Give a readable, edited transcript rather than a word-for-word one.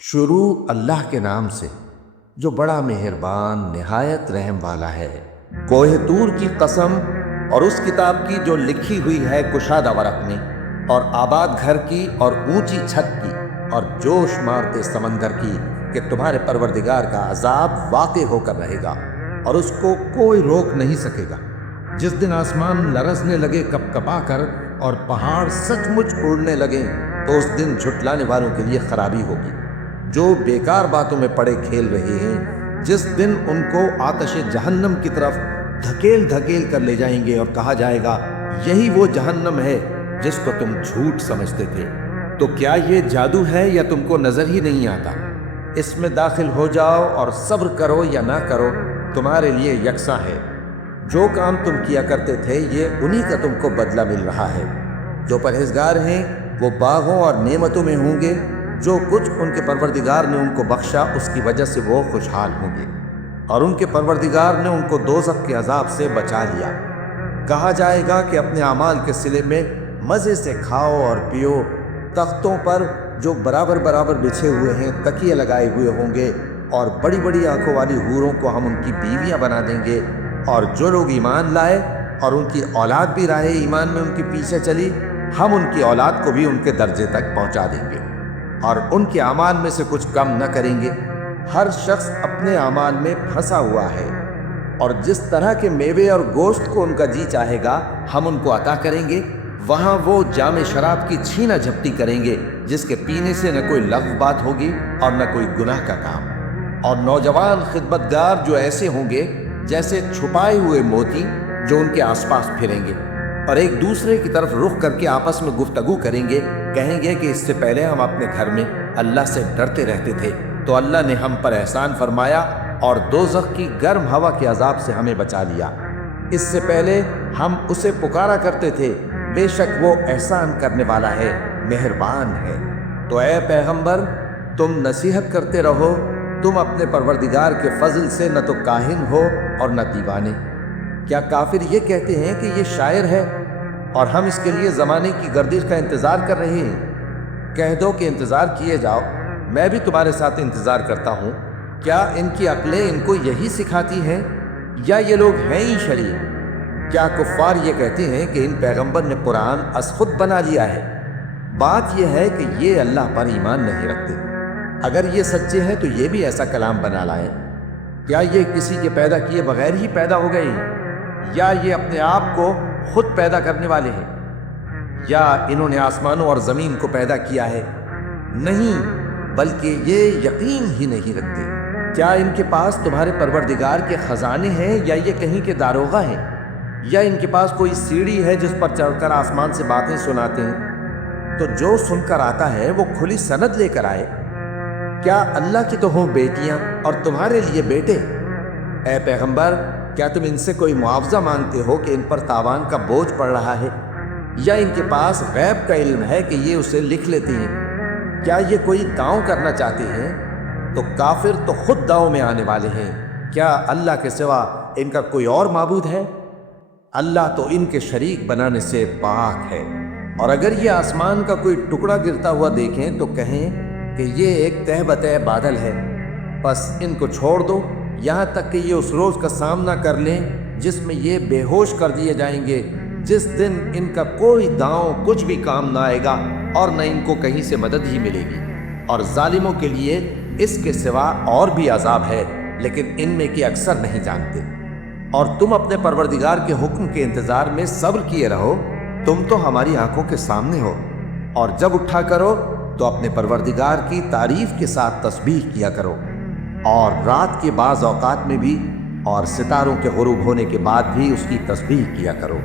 شروع اللہ کے نام سے جو بڑا مہربان نہایت رحم والا ہے۔ کوہ طور کی قسم اور اس کتاب کی جو لکھی ہوئی ہے کشادہ ورق میں، اور آباد گھر کی اور اونچی چھت کی، اور جوش مارتے سمندر کی کہ تمہارے پروردگار کا عذاب واقع ہو کر رہے گا اور اس کو کوئی روک نہیں سکے گا۔ جس دن آسمان لرزنے لگے کپ کپا کر اور پہاڑ سچ مچ اڑنے لگے تو اس دن جھٹلانے والوں کے لیے خرابی ہوگی جو بیکار باتوں میں پڑے کھیل رہے ہیں۔ جس دن ان کو آتش جہنم کی طرف دھکیل دھکیل کر لے جائیں گے اور کہا جائے گا یہی وہ جہنم ہے جس کو تم جھوٹ سمجھتے تھے۔ تو کیا یہ جادو ہے یا تم کو نظر ہی نہیں آتا؟ اس میں داخل ہو جاؤ اور صبر کرو یا نہ کرو تمہارے لیے یکساں ہے۔ جو کام تم کیا کرتے تھے یہ انہی کا تم کو بدلہ مل رہا ہے۔ جو پرہیزگار ہیں وہ باغوں اور نعمتوں میں ہوں گے، جو کچھ ان کے پروردگار نے ان کو بخشا اس کی وجہ سے وہ خوشحال ہوں گے، اور ان کے پروردگار نے ان کو دوزخ کے عذاب سے بچا لیا۔ کہا جائے گا کہ اپنے اعمال کے صلے میں مزے سے کھاؤ اور پیو۔ تختوں پر جو برابر برابر بچھے ہوئے ہیں تکیے لگائے ہوئے ہوں گے، اور بڑی بڑی آنکھوں والی حوروں کو ہم ان کی بیویاں بنا دیں گے۔ اور جو لوگ ایمان لائے اور ان کی اولاد بھی راہ ایمان میں ان کے پیچھے چلی، ہم ان کی اولاد کو بھی ان کے درجے تک پہنچا دیں گے اور ان کے اعمال میں سے کچھ کم نہ کریں گے۔ ہر شخص اپنے اعمال میں پھنسا ہوا ہے، اور جس طرح کے میوے اور گوشت کو ان کا جی چاہے گا ہم ان کو عطا کریں گے۔ وہاں وہ جام شراب کی چھینا جھپٹی کریں گے جس کے پینے سے نہ کوئی لغو بات ہوگی اور نہ کوئی گناہ کا کام۔ اور نوجوان خدمتگار جو ایسے ہوں گے جیسے چھپائے ہوئے موتی جو ان کے آس پاس پھریں گے، اور ایک دوسرے کی طرف رخ کر کے آپس میں گفتگو کریں گے، کہیں گے کہ اس سے پہلے ہم اپنے گھر میں اللہ سے ڈرتے رہتے تھے تو اللہ نے ہم پر احسان فرمایا اور دوزخ کی گرم ہوا کے عذاب سے ہمیں بچا لیا۔ اس سے پہلے ہم اسے پکارا کرتے تھے، بے شک وہ احسان کرنے والا ہے، مہربان ہے۔ تو اے پیغمبر تم نصیحت کرتے رہو، تم اپنے پروردگار کے فضل سے نہ تو کاہن ہو اور نہ دیوانے۔ کیا کافر یہ کہتے ہیں کہ یہ شاعر ہے اور ہم اس کے لیے زمانے کی گردش کا انتظار کر رہے ہیں؟ کہہ دو کہ انتظار کیے جاؤ، میں بھی تمہارے ساتھ انتظار کرتا ہوں۔ کیا ان کی عقلیں ان کو یہی سکھاتی ہیں یا یہ لوگ ہیں ہی شریر؟ کیا کفار یہ کہتے ہیں کہ ان پیغمبر نے قرآن از خود بنا لیا ہے؟ بات یہ ہے کہ یہ اللہ پر ایمان نہیں رکھتے۔ اگر یہ سچے ہیں تو یہ بھی ایسا کلام بنا لائیں۔ کیا یہ کسی کے پیدا کیے بغیر ہی پیدا ہو گئے ہیں، یا یہ اپنے آپ کو خود پیدا کرنے والے ہیں، یا انہوں نے آسمانوں اور زمین کو پیدا کیا ہے؟ نہیں، بلکہ یہ یقین ہی نہیں رکھتے۔ کیا ان کے پاس تمہارے پروردگار کے خزانے ہیں یا یہ کہیں کے داروغہ ہیں، یا ان کے پاس کوئی سیڑھی ہے جس پر چڑھ کر آسمان سے باتیں سناتے ہیں؟ تو جو سن کر آتا ہے وہ کھلی سند لے کر آئے۔ کیا اللہ کی تو ہوں بیٹیاں اور تمہارے لیے بیٹے؟ اے پیغمبر کیا تم ان سے کوئی معاوضہ مانگتے ہو کہ ان پر تاوان کا بوجھ پڑ رہا ہے، یا ان کے پاس غیب کا علم ہے کہ یہ اسے لکھ لیتے ہیں؟ کیا یہ کوئی داؤں کرنا چاہتے ہیں؟ تو کافر تو خود داؤں میں آنے والے ہیں۔ کیا اللہ کے سوا ان کا کوئی اور معبود ہے؟ اللہ تو ان کے شریک بنانے سے پاک ہے۔ اور اگر یہ آسمان کا کوئی ٹکڑا گرتا ہوا دیکھیں تو کہیں کہ یہ ایک تہ بتہ بادل ہے، بس ان کو چھوڑ دو یہاں تک کہ یہ اس روز کا سامنا کر لیں جس میں یہ بے ہوش کر دیے جائیں گے، جس دن ان کا کوئی داؤں کچھ بھی کام نہ آئے گا اور نہ ان کو کہیں سے مدد ہی ملے گی۔ اور ظالموں کے لیے اس کے سوا اور بھی عذاب ہے، لیکن ان میں کی اکثر نہیں جانتے۔ اور تم اپنے پروردگار کے حکم کے انتظار میں صبر کیے رہو، تم تو ہماری آنکھوں کے سامنے ہو۔ اور جب اٹھا کرو تو اپنے پروردگار کی تعریف کے ساتھ تسبیح کیا کرو، اور رات کے بعض اوقات میں بھی اور ستاروں کے غروب ہونے کے بعد بھی اس کی تسبیح کیا کرو۔